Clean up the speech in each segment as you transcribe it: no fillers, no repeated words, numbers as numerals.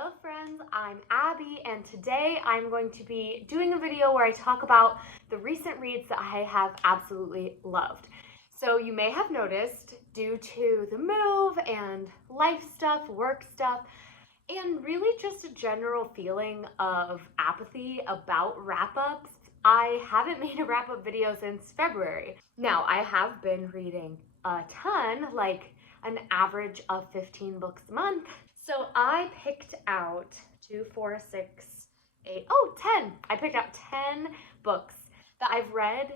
Hello friends, I'm Abby, and today I'm going to be doing a video where I talk about the recent reads that I have absolutely loved. So you may have noticed, due to the move and life stuff, work stuff, and really just a general feeling of apathy about wrap-ups, I haven't made a wrap-up video since February. Now, I have been reading a ton, like an average of 15 books a month. So I picked out 2, 4, 6, 8, 10. I picked out 10 books that I've read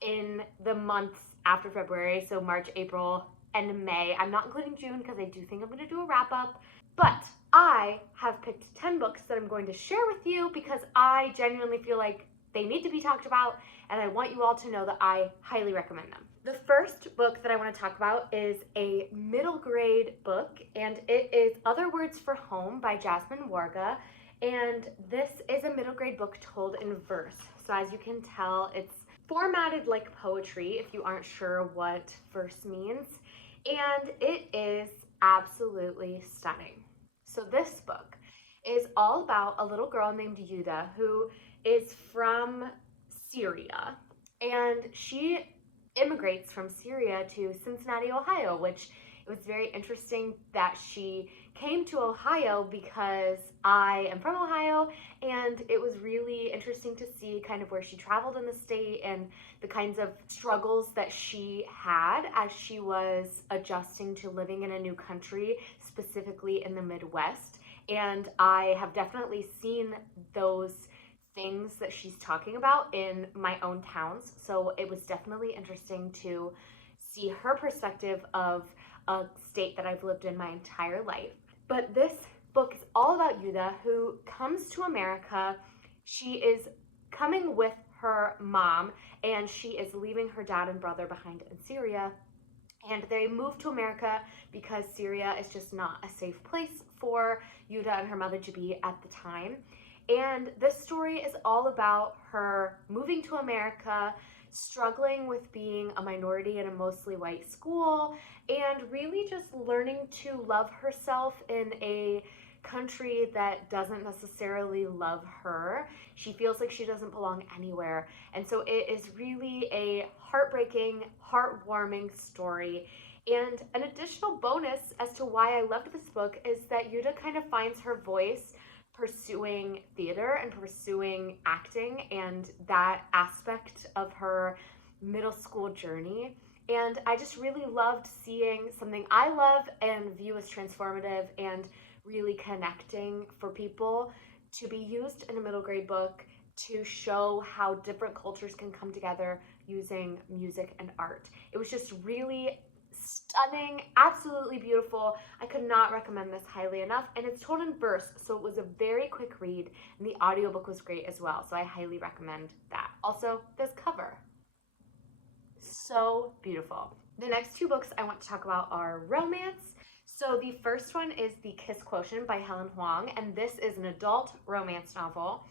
in the months after February, so March, April, and May. I'm not including June because I do think I'm going to do a wrap-up, but I have picked 10 books that I'm going to share with you because I genuinely feel like they need to be talked about, and I want you all to know that I highly recommend them. The first book that I want to talk about is a middle grade book, and it is Other Words for Home by Jasmine Warga, and this is a middle grade book told in verse. So as you can tell, it's formatted like poetry if you aren't sure what verse means, and it is absolutely stunning. So this book is all about a little girl named Yuda who is from Syria, and she immigrates from Syria to Cincinnati, Ohio, which it was very interesting that she came to Ohio because I am from Ohio, and it was really interesting to see kind of where she traveled in the state and the kinds of struggles that she had as she was adjusting to living in a new country, specifically in the Midwest. And I have definitely seen those things that she's talking about in my own towns. So it was definitely interesting to see her perspective of a state that I've lived in my entire life. But this book is all about Yuda, who comes to America. She is coming with her mom, and she is leaving her dad and brother behind in Syria. And they move to America because Syria is just not a safe place for Yuda and her mother to be at the time. And this story is all about her moving to America, struggling with being a minority in a mostly white school, and really just learning to love herself in a country that doesn't necessarily love her. She feels like she doesn't belong anywhere. And so it is really a heartbreaking, heartwarming story. And an additional bonus as to why I loved this book is that Yuda kind of finds her voice pursuing theater and pursuing acting and that aspect of her middle school journey. And I just really loved seeing something I love and view as transformative and really connecting for people to be used in a middle grade book to show how different cultures can come together using music and art. It was just really stunning, absolutely beautiful. I could not recommend this highly enough, and it's told in verse, so it was a very quick read, and the audiobook was great as well, so I highly recommend that. Also, this cover, so beautiful. The next two books I want to talk about are romance. So the first one is The Kiss Quotient by Helen Huang, and this is an adult romance novel,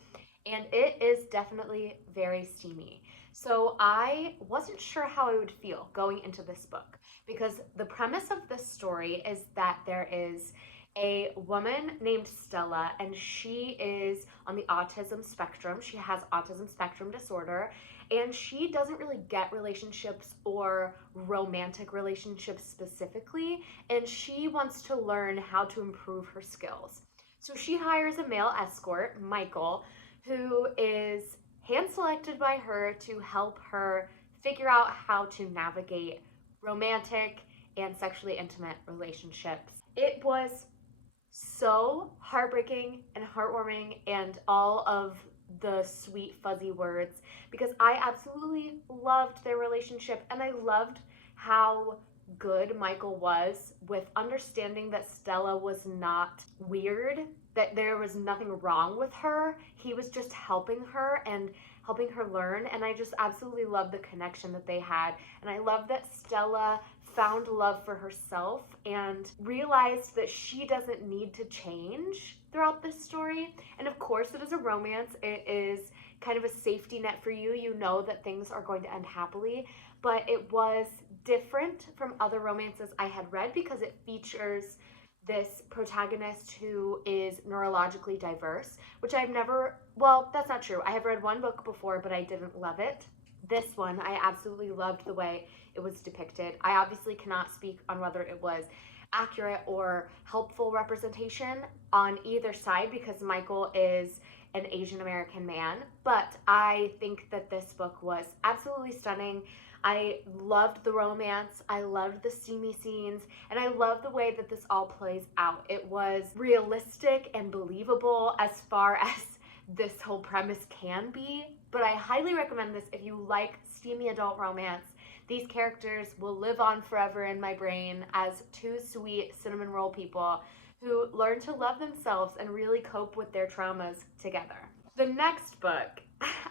and it is definitely very steamy. So I wasn't sure how I would feel going into this book because the premise of this story is that there is a woman named Stella, and she is on the autism spectrum. She has autism spectrum disorder, and she doesn't really get relationships or romantic relationships specifically, and she wants to learn how to improve her skills. So she hires a male escort, Michael, who is hand-selected by her to help her figure out how to navigate romantic and sexually intimate relationships. It was so heartbreaking and heartwarming, and all of the sweet fuzzy words, because I absolutely loved their relationship, and I loved how good Michael was with understanding that Stella was not weird, that there was nothing wrong with her. He was just helping her and helping her learn, and I just absolutely loved the connection that they had. And I love that Stella found love for herself and realized that she doesn't need to change throughout this story. And of course, it is a romance. It is kind of a safety net for you. You know that things are going to end happily, but it was different from other romances I had read because it features this protagonist who is neurologically diverse, which I've never, well, that's not true. I have read one book before, but I didn't love it. This one, I absolutely loved the way it was depicted. I obviously cannot speak on whether it was accurate or helpful representation on either side because Michael is an Asian American man, but I think that this book was absolutely stunning. I loved the romance, I loved the steamy scenes, and I love the way that this all plays out. It was realistic and believable as far as this whole premise can be, but I highly recommend this if you like steamy adult romance. These characters will live on forever in my brain as two sweet cinnamon roll people who learn to love themselves and really cope with their traumas together. The next book,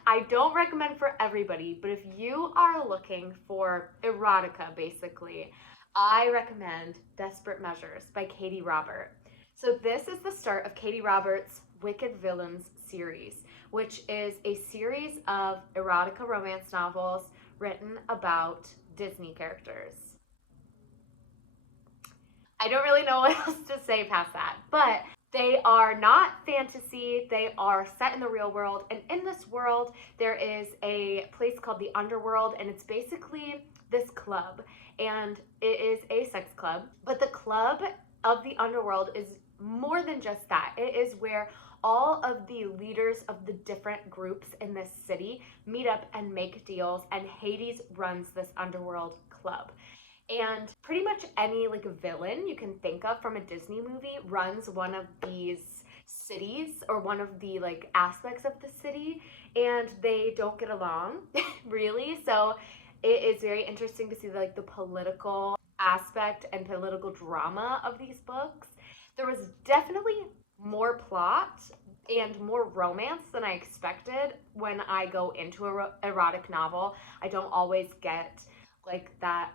I don't recommend for everybody, but if you are looking for erotica, basically, I recommend Desperate Measures by Katie Robert. So this is the start of Katie Robert's Wicked Villains series, which is a series of erotica romance novels written about Disney characters. I don't really know what else to say past that, but they are not fantasy, they are set in the real world, and in this world there is a place called the Underworld, and it's basically this club, and it is a sex club, but the club of the Underworld is more than just that. It is where all of the leaders of the different groups in this city meet up and make deals, and Hades runs this Underworld club. And pretty much any like villain you can think of from a Disney movie runs one of these cities or one of the like aspects of the city, and they don't get along really. So it is very interesting to see like the political aspect and political drama of these books. There was definitely more plot and more romance than I expected when I go into an erotic novel. I don't always get like that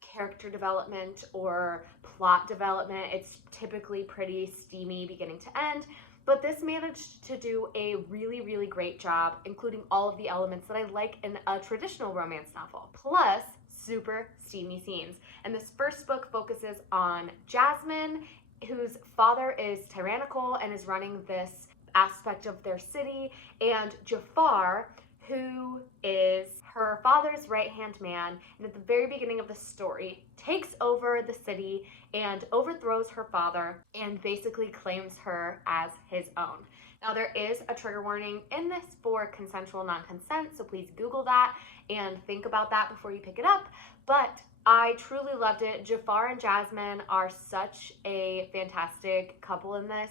character development or plot development. It's typically pretty steamy beginning to end, but this managed to do a really, really great job, including all of the elements that I like in a traditional romance novel, plus super steamy scenes. And this first book focuses on Jasmine, whose father is tyrannical and is running this aspect of their city, and Jafar, who is her father's right-hand man, and at the very beginning of the story takes over the city and overthrows her father and basically claims her as his own. Now there is a trigger warning in this for consensual non-consent, so please Google that and think about that before you pick it up, but I truly loved it. Jafar and Jasmine are such a fantastic couple in this.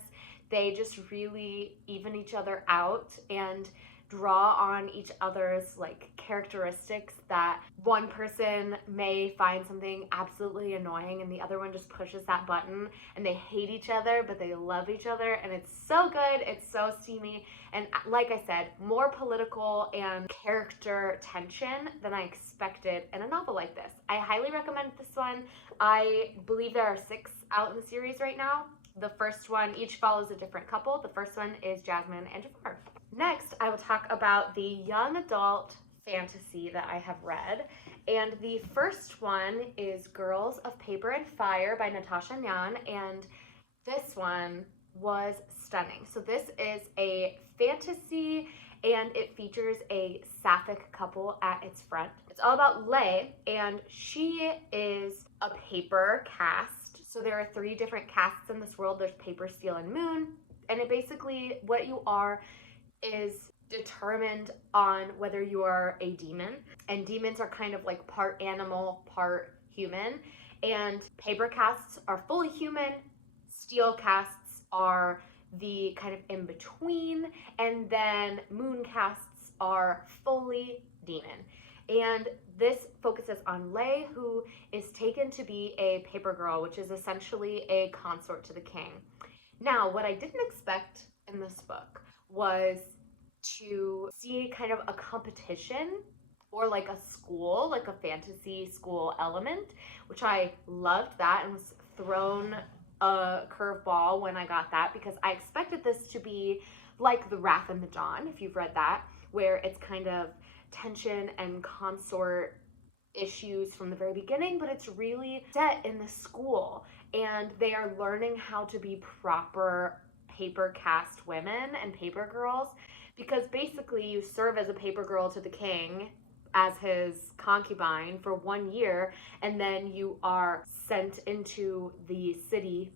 They just really even each other out and draw on each other's like characteristics that one person may find something absolutely annoying and the other one just pushes that button, and they hate each other but they love each other, and it's so good, it's so steamy, and like I said, more political and character tension than I expected in a novel like this. I highly recommend this one. I believe there are 6 out in the series right now. The first one, each follows a different couple. The first one is Jasmine and Jafar. Next, I will talk about the young adult fantasy that I have read. And the first one is Girls of Paper and Fire by Natasha Nyan. And this one was stunning. So this is a fantasy and it features a sapphic couple at its front. It's all about Lei, and she is a paper caste. So there are 3 different castes in this world. There's paper, steel, and moon. And it basically, what you are is determined on whether you are a demon. And demons are kind of like part animal, part human. And paper castes are fully human. Steel castes are the kind of in between. And then moon castes are fully demon. And this focuses on Lei, who is taken to be a paper girl, which is essentially a consort to the king. Now, what I didn't expect in this book was to see kind of a competition or like a school, like a fantasy school element, which I loved that and was thrown a curveball when I got that, because I expected this to be like The Wrath and the Dawn, if you've read that, where it's kind of tension and consort issues from the very beginning, but it's really set in the school. and they are learning how to be proper paper cast women and paper girls, because basically you serve as a paper girl to the king as his concubine for 1 year, and then you are sent into the city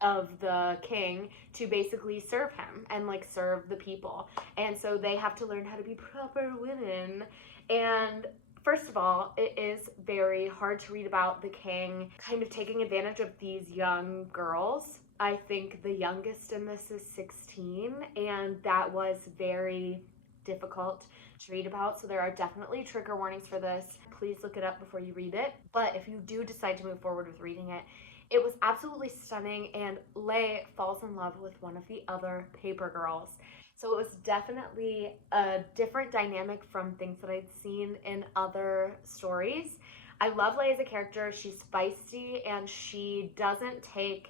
of the king to basically serve him and like serve the people. And so they have to learn how to be proper women. And first of all, it is very hard to read about the king kind of taking advantage of these young girls. I think the youngest in this is 16, and that was very difficult to read about. So there are definitely trigger warnings for this. Please look it up before you read it. But if you do decide to move forward with reading it, it was absolutely stunning, and Lay falls in love with one of the other paper girls. So it was definitely a different dynamic from things that I'd seen in other stories. I love Lay as a character. She's feisty and she doesn't take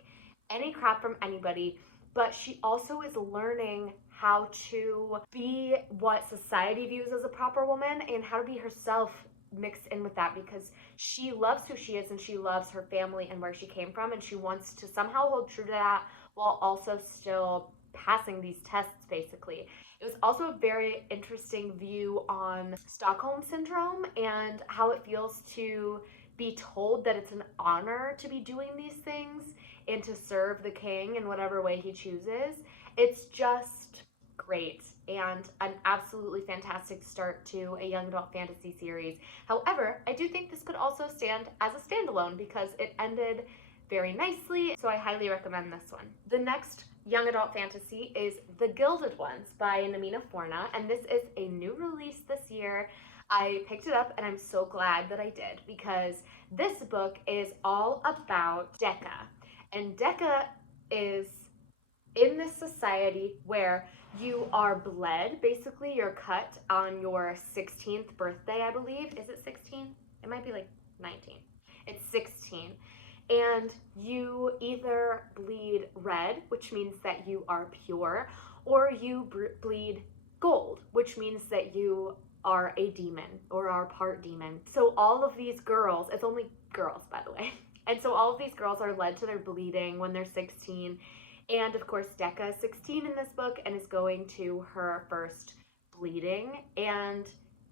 any crap from anybody, but she also is learning how to be what society views as a proper woman and how to be herself mixed in with that, because she loves who she is and she loves her family and where she came from, and she wants to somehow hold true to that while also still passing these tests basically. It was also a very interesting view on Stockholm syndrome and how it feels to be told that it's an honor to be doing these things and to serve the king in whatever way he chooses. It's just great and an absolutely fantastic start to a young adult fantasy series. However, I do think this could also stand as a standalone because it ended very nicely, so I highly recommend this one. The next young adult fantasy is The Gilded Ones by Namina Forna, and this is a new release this year. I picked it up and I'm so glad that I did, because this book is all about Decca. And Decca is in this society where you are bled, basically you're cut on your 16th birthday, I believe. Is it 16? It might be like 19. It's 16. And you either bleed red, which means that you are pure, or you bleed gold, which means that you are a demon or are part demon. So all of these girls, it's only girls by the way, and so all of these girls are led to their bleeding when they're 16. And of course, Decca is 16 in this book and is going to her first bleeding, and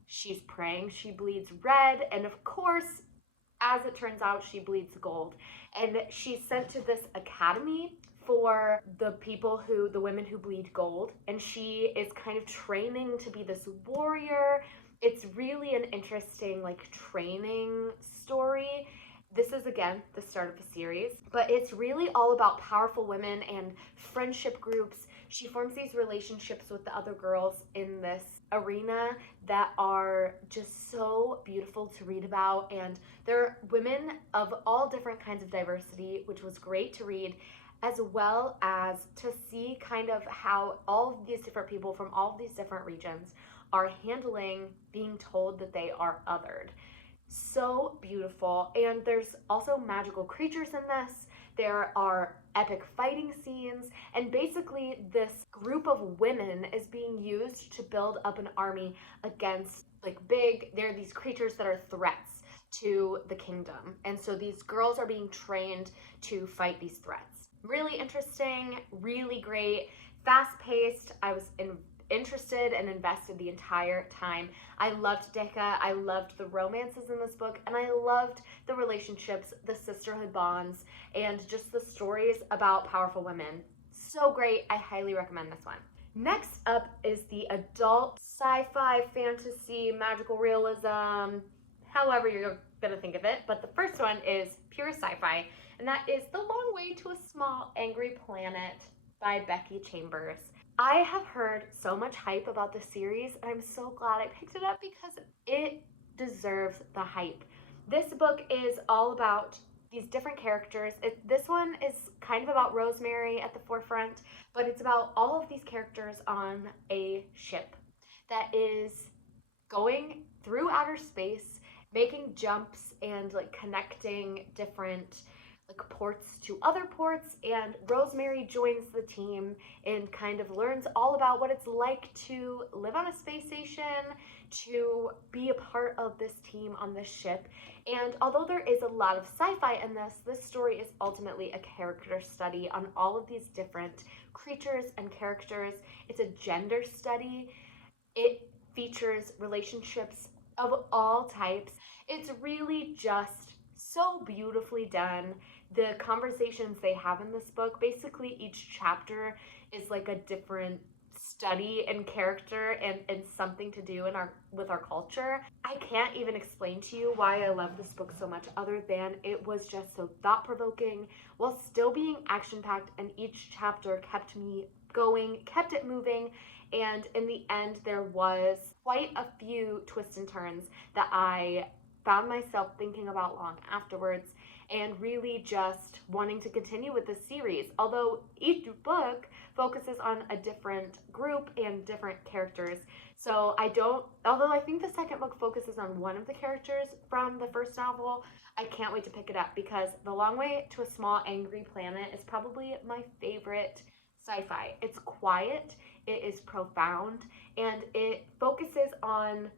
she's praying she bleeds red, and of course, as it turns out, she bleeds gold. And she's sent to this academy for the women who bleed gold, and she is kind of training to be this warrior. It's really an interesting like training story. This is, again, the start of a series, but it's really all about powerful women and friendship groups. She forms these relationships with the other girls in this arena that are just so beautiful to read about, and they're women of all different kinds of diversity, which was great to read, as well as to see kind of how all of these different people from all of these different regions are handling being told that they are othered. So beautiful. And there's also magical creatures in this. There are epic fighting scenes, and basically this group of women is being used to build up an army against there are these creatures that are threats to the kingdom, and so these girls are being trained to fight these threats. Really interesting, really great, fast-paced. I was interested and invested the entire time. I loved Decca, I loved the romances in this book, and I loved the relationships, the sisterhood bonds, and just the stories about powerful women. So great, I highly recommend this one. Next up is the adult sci-fi, fantasy, magical realism, however you're gonna think of it, but the first one is pure sci-fi, and that is The Long Way to a Small Angry Planet by Becky Chambers. I have heard so much hype about this series, and I'm so glad I picked it up because it deserves the hype. This book is all about these different characters. This one is kind of about Rosemary at the forefront, but it's about all of these characters on a ship that is going through outer space, making jumps and like connecting different like ports to other ports, and Rosemary joins the team and kind of learns all about what it's like to live on a space station, to be a part of this team on this ship. And although there is a lot of sci-fi in this story is ultimately a character study on all of these different creatures and characters. It's a gender study. It features relationships of all types. It's really just so beautifully done. The conversations they have in this book, basically each chapter is like a different study and character and something to do with our culture. I can't even explain to you why I love this book so much other than it was just so thought-provoking while still being action-packed, and each chapter kept me going, kept it moving, and in the end there was quite a few twists and turns that I found myself thinking about long afterwards and really just wanting to continue with this series. Although each book focuses on a different group and different characters. So although I think the second book focuses on one of the characters from the first novel, I can't wait to pick it up because The Long Way to a Small Angry Planet is probably my favorite sci-fi. It's quiet, it is profound, and it focuses on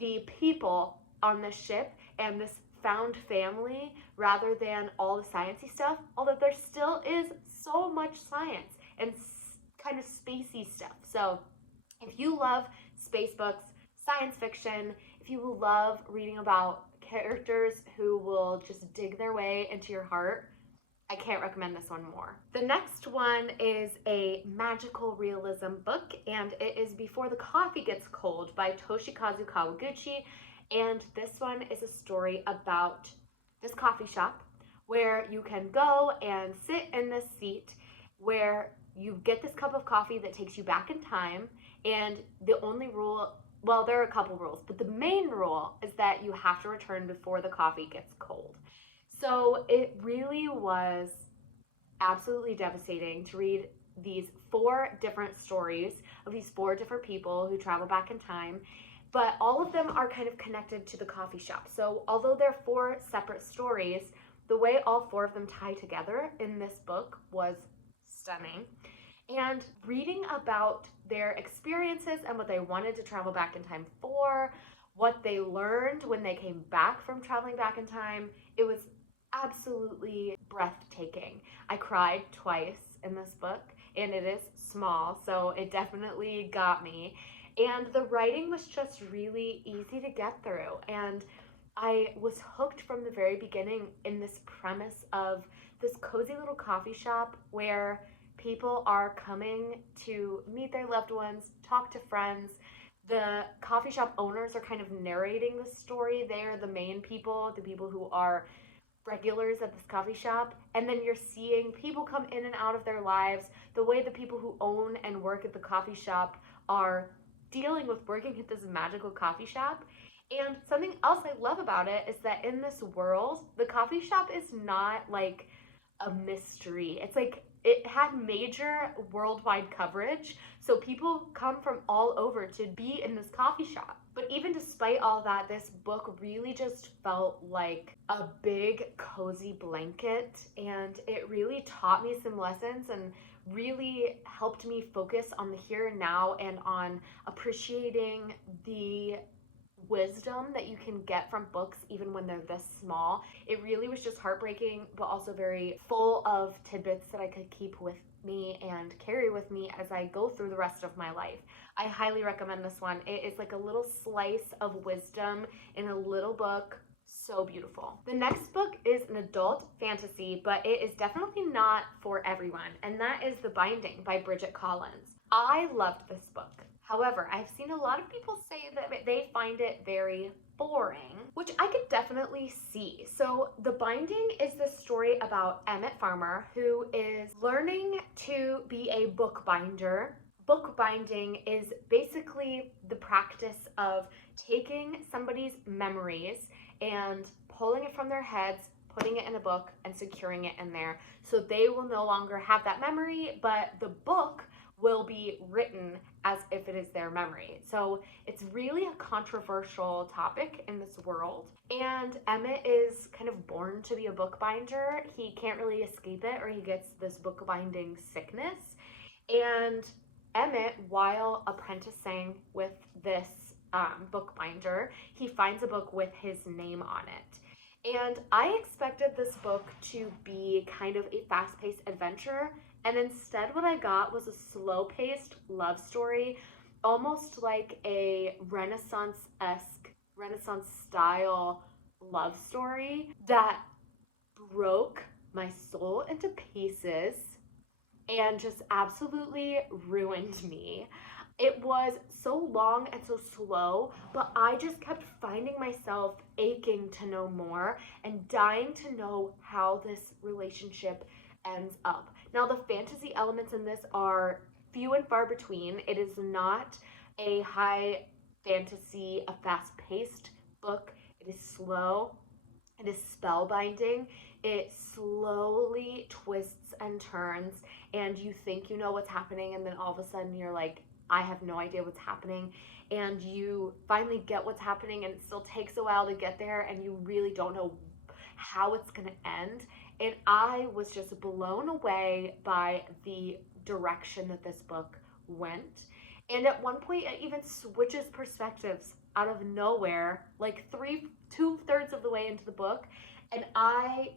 the people on the ship and this found family rather than all the sciencey stuff, although there still is so much science and kind of spacey stuff. So if you love space books, science fiction, if you love reading about characters who will just dig their way into your heart, I can't recommend this one more. The next one is a magical realism book, and it is Before the Coffee Gets Cold by Toshikazu Kawaguchi. And this one is a story about this coffee shop where you can go and sit in this seat where you get this cup of coffee that takes you back in time. And the only rule, well, there are a couple rules, but the main rule is that you have to return before the coffee gets cold. So it really was absolutely devastating to read these 4 different stories of these 4 different people who travel back in time. But all of them are kind of connected to the coffee shop. So although they're 4 separate stories, the way all 4 of them tie together in this book was stunning. And reading about their experiences and what they wanted to travel back in time for, what they learned when they came back from traveling back in time, it was absolutely breathtaking. I cried twice in this book, and it is small, so it definitely got me. And the writing was just really easy to get through. And I was hooked from the very beginning in this premise of this cozy little coffee shop where people are coming to meet their loved ones, talk to friends. The coffee shop owners are kind of narrating the story. They are the main people, the people who are regulars at this coffee shop, and then you're seeing people come in and out of their lives, the way the people who own and work at the coffee shop are dealing with working at this magical coffee shop. And something else I love about it is that in this world, the coffee shop is not like a mystery. It's like it had major worldwide coverage, so people come from all over to be in this coffee shop. But even despite all that, this book really just felt like a big cozy blanket, and it really taught me some lessons and really helped me focus on the here and now and on appreciating the wisdom that you can get from books even when they're this small. It really was just heartbreaking, but also very full of tidbits that I could keep with me and carry with me as I go through the rest of my life. I highly recommend this one. It is like a little slice of wisdom in a little book. So beautiful. The next book is an adult fantasy, but it is definitely not for everyone, and that is The Binding by Bridget Collins. I loved this book. However, I've seen a lot of people say that they find it very boring, which I could definitely see. So The Binding is this story about Emmett Farmer, who is learning to be a bookbinder. Bookbinding is basically the practice of taking somebody's memories and pulling it from their heads, putting it in a book, and securing it in there. So they will no longer have that memory, but the book will be written as if it is their memory. So it's really a controversial topic in this world. And Emmett is kind of born to be a bookbinder. He can't really escape it, or he gets this bookbinding sickness. And Emmett, while apprenticing with this bookbinder, he finds a book with his name on it. And I expected this book to be kind of a fast-paced adventure, and instead what I got was a slow-paced love story, almost like a Renaissance-esque, Renaissance-style love story that broke my soul into pieces and just absolutely ruined me. It was so long and so slow, but I just kept finding myself aching to know more and dying to know how this relationship ends up. Now, the fantasy elements in this are few and far between. It is not a high fantasy, a fast-paced book. It is slow. It is spellbinding. It slowly twists and turns, and you think you know what's happening, and then all of a sudden you're like, I have no idea what's happening, and you finally get what's happening, and it still takes a while to get there, and you really don't know how it's going to end. And I was just blown away by the direction that this book went. And at one point, it even switches perspectives out of nowhere, like 2/3 of the way into the book, and I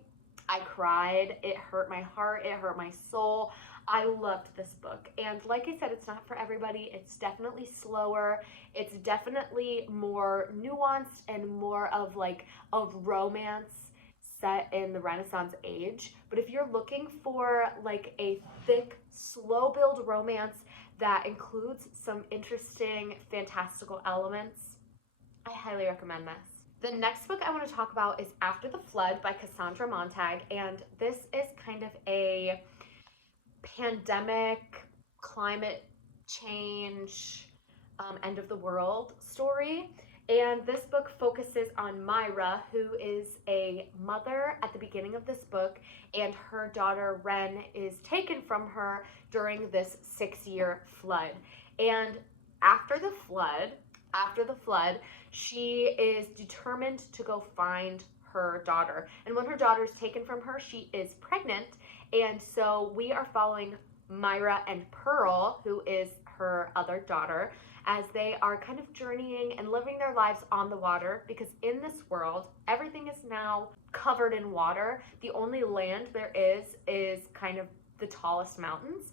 cried. It hurt my heart. It hurt my soul. I loved this book. And like I said, it's not for everybody. It's definitely slower. It's definitely more nuanced and more of like a romance set in the Renaissance age. But if you're looking for like a thick, slow build romance that includes some interesting, fantastical elements, I highly recommend this. The next book I want to talk about is After the Flood by Cassandra Montag, and this is kind of a pandemic, climate change, end of the world story. And this book focuses on Myra, who is a mother at the beginning of this book, and her daughter Wren is taken from her during this 6-year flood. And after the flood, she is determined to go find her daughter. And when her daughter is taken from her, she is pregnant. And so we are following Myra and Pearl, who is her other daughter, as they are kind of journeying and living their lives on the water, because in this world, everything is now covered in water. The only land there is kind of the tallest mountains.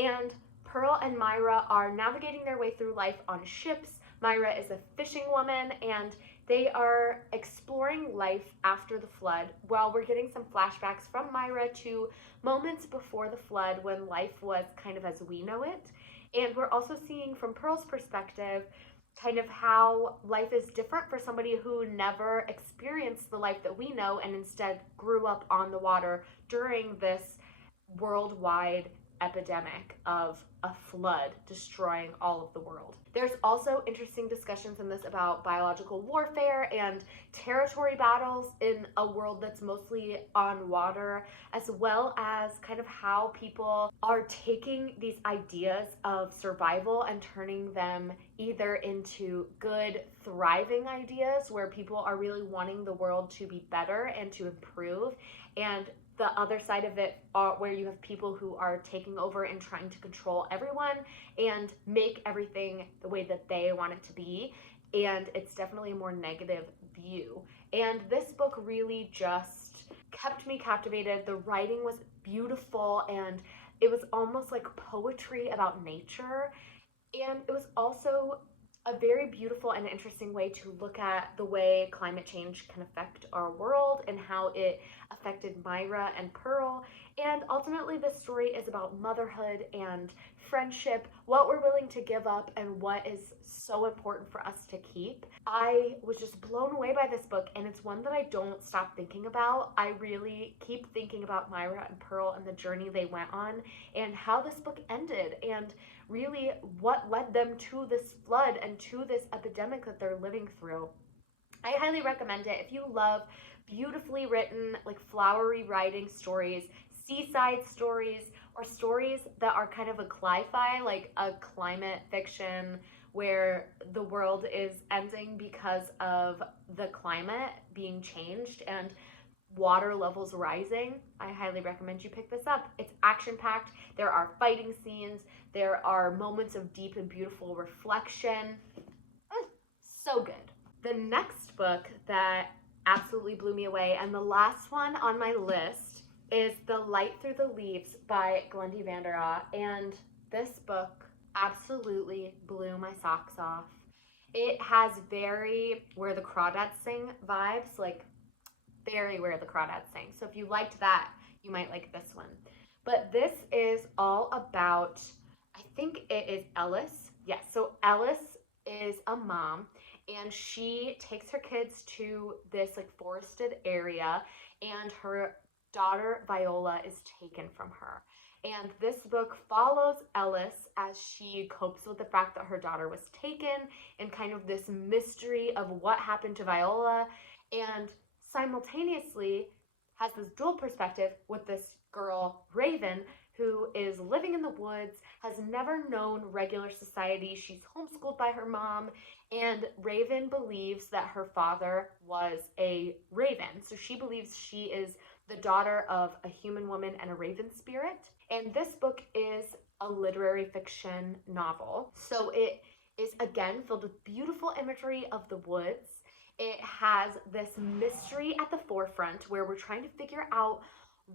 And Pearl and Myra are navigating their way through life on ships. Myra is a fishing woman, and they are exploring life after the flood, while we're getting some flashbacks from Myra to moments before the flood when life was kind of as we know it. And we're also seeing from Pearl's perspective kind of how life is different for somebody who never experienced the life that we know and instead grew up on the water during this worldwide epidemic of a flood destroying all of the world. There's also interesting discussions in this about biological warfare and territory battles in a world that's mostly on water, as well as kind of how people are taking these ideas of survival and turning them either into good, thriving ideas where people are really wanting the world to be better and to improve, and the other side of it where you have people who are taking over and trying to control everyone and make everything the way that they want it to be. And it's definitely a more negative view. And this book really just kept me captivated. The writing was beautiful, and it was almost like poetry about nature. And it was also a very beautiful and interesting way to look at the way climate change can affect our world and how it affected Myra and Pearl. And ultimately, this story is about motherhood and friendship, what we're willing to give up and what is so important for us to keep. I was just blown away by this book, and it's one that I don't stop thinking about. I really keep thinking about Myra and Pearl and the journey they went on and how this book ended, and really what led them to this flood and to this epidemic that they're living through. I highly recommend it if you love beautifully written, like flowery writing stories, seaside stories, or stories that are kind of a cli-fi, like a climate fiction where the world is ending because of the climate being changed and water levels rising, I highly recommend you pick this up. It's action-packed. There are fighting scenes. There are moments of deep and beautiful reflection. So good. The next book that absolutely blew me away, and the last one on my list, is The Light Through the Leaves by Glendy Vanderhaeghe. And this book absolutely blew my socks off. It has very Where the Crawdads Sing vibes, like very Where the Crawdads Sing. So if you liked that, you might like this one. But this is all about, I think it is Ellis. Yes, so Ellis is a mom, and she takes her kids to this like forested area, and her daughter Viola is taken from her. And this book follows Ellis as she copes with the fact that her daughter was taken and kind of this mystery of what happened to Viola, and simultaneously has this dual perspective with this girl, Raven, who is living in the woods, has never known regular society. She's homeschooled by her mom, and Raven believes that her father was a raven. So she believes she is the daughter of a human woman and a raven spirit. And this book is a literary fiction novel. So it is, again, filled with beautiful imagery of the woods. It has this mystery at the forefront where we're trying to figure out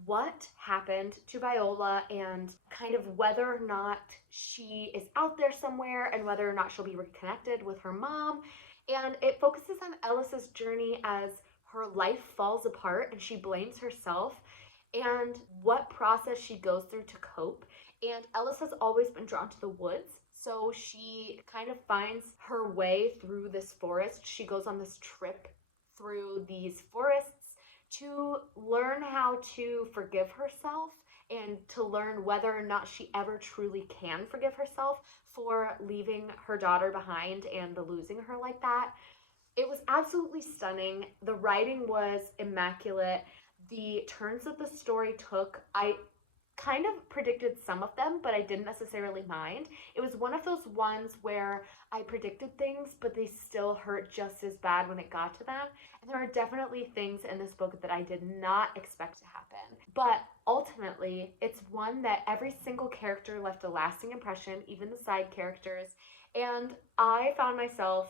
what happened to Viola and kind of whether or not she is out there somewhere and whether or not she'll be reconnected with her mom. And it focuses on Ellis's journey as her life falls apart and she blames herself and what process she goes through to cope. And Ellis has always been drawn to the woods, so she kind of finds her way through this forest. She goes on this trip through these forests to learn how to forgive herself and to learn whether or not she ever truly can forgive herself for leaving her daughter behind and losing her like that. It was absolutely stunning. The writing was immaculate. The turns that the story took, I kind of predicted some of them, but I didn't necessarily mind. It was one of those ones where I predicted things, but they still hurt just as bad when it got to them. And there are definitely things in this book that I did not expect to happen. But ultimately, it's one that every single character left a lasting impression, even the side characters. And I found myself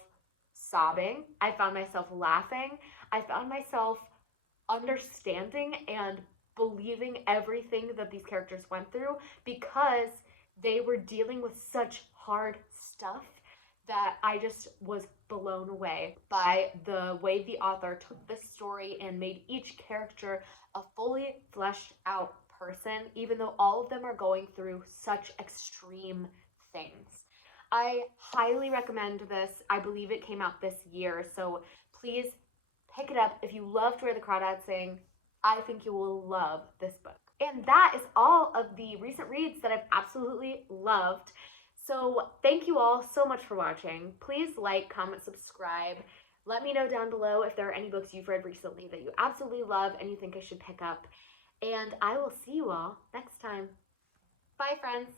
sobbing. I found myself laughing. I found myself understanding and believing everything that these characters went through because they were dealing with such hard stuff that I just was blown away by the way the author took this story and made each character a fully fleshed out person, even though all of them are going through such extreme things. I highly recommend this. I believe it came out this year, so please pick it up. If you loved Where the Crawdads Sing, I think you will love this book. And that is all of the recent reads that I've absolutely loved. So thank you all so much for watching. Please like, comment, subscribe. Let me know down below if there are any books you've read recently that you absolutely love and you think I should pick up. And I will see you all next time. Bye, friends.